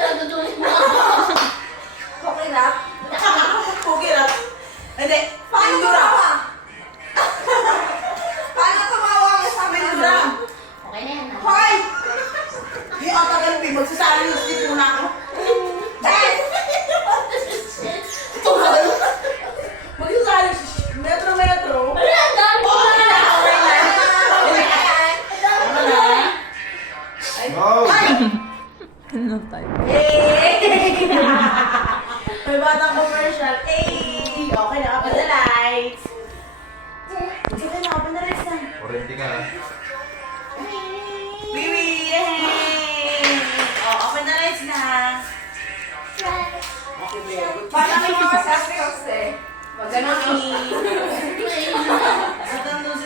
Saan tutuloy mo? Okay na? Okay lang. Hindi. Paano tumawa? Paano tumawa ang sa amin? Okay na yan. Hoy! Di ako tagal, magsasali yung sleep muna ako. Dahil! Magsasali, metro. Wala, ang dami ko na. Tama na. Go! Ano tayo? May batang commercial. Hey! Okay, nakapan na lights. Sige, nakapan na lights na. Warranty ka ha? Bibi! Yay! Oh, open na lights na. Okay, very good. Parang may mga sasayaws eh. Magano ni... Sitang doon.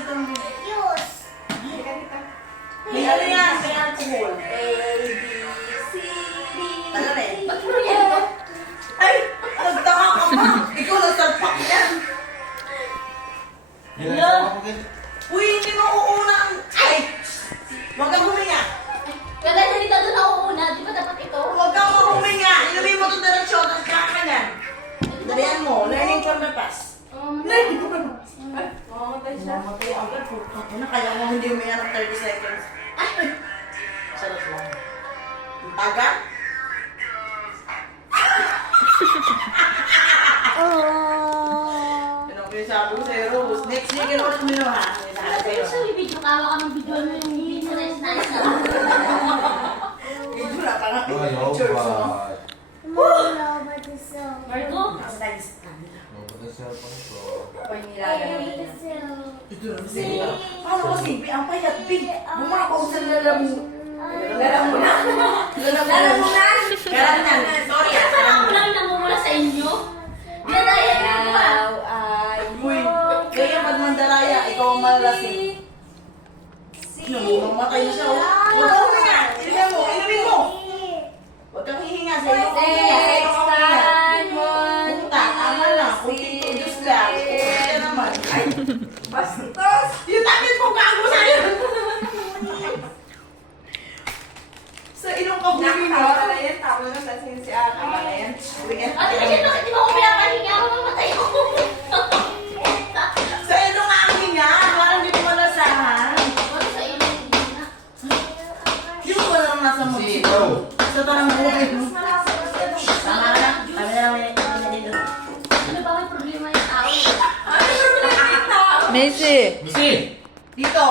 May ano yan? May alcohol. A, B, C, D. Tagal eh. Ba't mo yan ito? Ay! Nagtaka ka pa! Ikaw nagsalpak yan! Yan! Uy, hindi mo uuna ang... Ay! Huwag kang huminga! Kaya dahil dito doon ako una, di ba dapat ito? Huwag kang huminga! Inumin mo itong diretsyo at kakanan. Dalihan mo. Learning from the past. Learning from the past. Mamamatay siya. Mamatay agad. Putang kaya mo hindi huminga ng 30 seconds. Ay! Sarap lang. Ang taga? Ano ko yung sabi ko sa'yo, Rose? Next week, ano ulit mo yun, ha? May sabi Kasi sa'yo. sa video, kawa ka mag-video mo yung video na nice na. Medyo na, parang Ano church, no? ba? Marco? Nasa tayo. Ano ba cellphone ko? Panilala niya. Ito na, sige. Paano kasi, ang payat, big. Bumakaw sa lalamu. Lalam mo na. Lalam mo na. Kaya na, sorry. Saan ako lang namumula sa inyo? Dinadaya niyo pa. Uy, kaya pag mandalaya, ikaw ang malalasing. Mamatay na siya, oh. Huwag kang huminga. Inumin mo. Huwag kang hihinga sa iyo. Next time, one, Puta, tama na. Kunting tudus lang. Kaya naman. Ay, bastos. yung takit mo gago sa'yo. Sa ilong ka bumili Nakakawa na yan. Tama na sa si Ana. Tama na yan. Ate, kasi bakit di mo ako pinapahinga? Ako mamatay ako. Sa ilong nga ang hinga. Parang hindi ko malasahan. Wala sa inyo, hindi na. Yung ko lang nasa Si mochi. ikaw! Sa parang buhay mo. Mas Tama na. Tama na. Dito. Ano ba may problema yung tao? Ano yung problema dito? Macy! Missy! Dito.